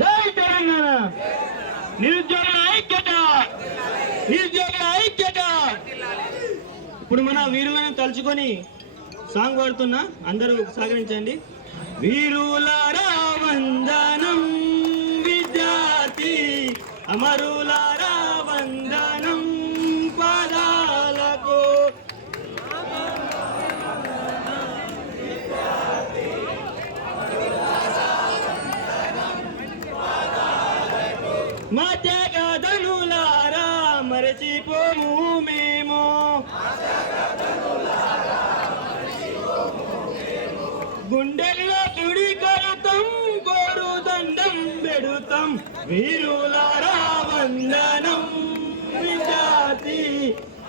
జై తెలంగాణ. నిరుద్యోగుల ఐక్యత, నిరుద్యోగుల ఐక్యత. ఇప్పుడు మన వీరులను తలుచుకొని సాంగ్ పాడుతున్నా, అందరూ సహకరించండి. వీరులారా వందనం, విద్యార్థి అమరులారా వందనం, పాదాలకు మా త్యాగధనులారా మరచిపోము మేము, గుండెల్లో తుడి కరుతం, గోరు దండం పెడుతాం. వీరులారా వందనం, విద్యార్థి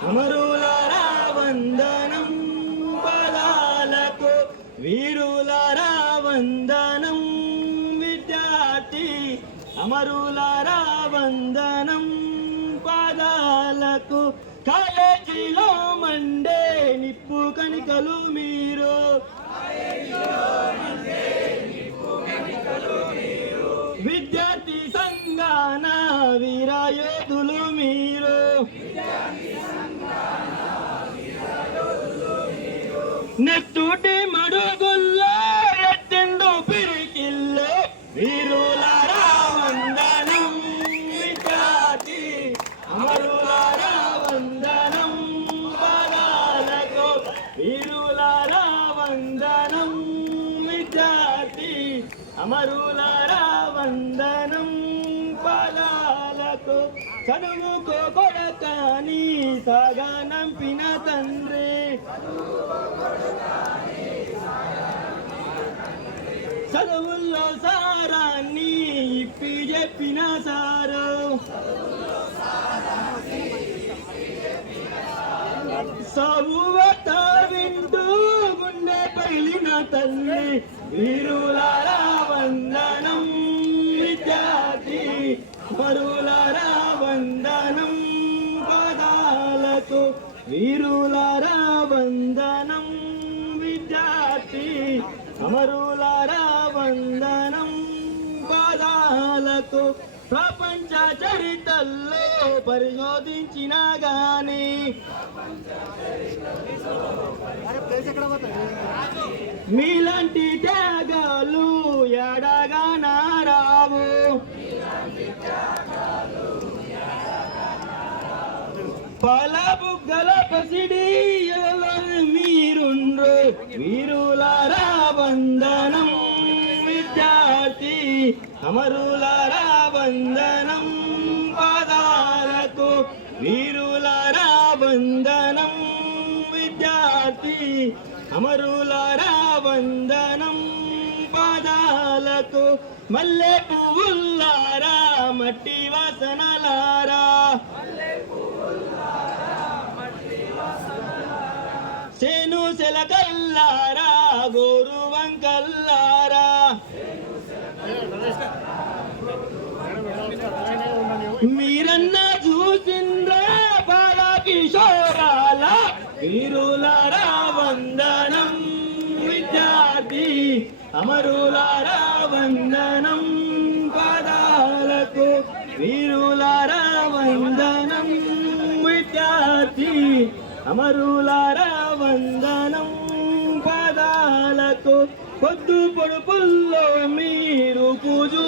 అమరులారా వందనం, బలాలకు. వీరులారా వందనం, విద్యార్థి అమరులారా వందనం, పాదాలకు. కాలేజీలో మండే నిప్పు కణికలు మీరు, విద్యార్థి సంఘాన వీరయోధులు మీరు, నెత్తుటి మడుగుల్లో ఎత్తెండు పిరికిల్లో. వీరులారా వందనం, విద్యార్థి అమరులారా వందనం, బలాలకు. వీరులారా వందనం, విద్యార్థి అమరులారా వందనం, బలాలకు. చదువుకో కొడకాని సాగా నంపిన తండ్రి, చదువుల్లో సారాన్ని ఇప్పి చెప్పిన సారు, సవువత వింటూ గుండె పగిలిన తల్లి. వీరులారా వందనం, విద్యార్థి అమరులారా వందనం, పదాలకు. వీరులారా వందనం, విద్యార్థి అమరులారా వందనం, పదాలకు. ప్రపంచ చరిత్రలో పరిశోధించిన గాని మీలాంటి త్యాగాలు ఎడగానా రావు, పలబుగ్గల పసిడి మీరుండ్రు. వీరులారా వందనం, విద్యార్థి అమరులారా వందనం, పాదాలకు. వీరులారా వందనం, విద్యార్థి అమరులారా వందనం, పాదాలకు. మల్లె పువ్వులారా మట్టి వాసనలారా, సేను సెలకల్లారా గోరు వంకల్లారా, మీరన్న చూసిండ్రా బాల కిషోరాల. వీరులారా వందనం, విద్యార్థి అమరులారా వందనం, పాదాలకు. వీరులారా వందనం, విద్యార్థి అమరులారా వందనం, పాదాలకు. పొద్దు పొడుపుల్లో మీరు పూజు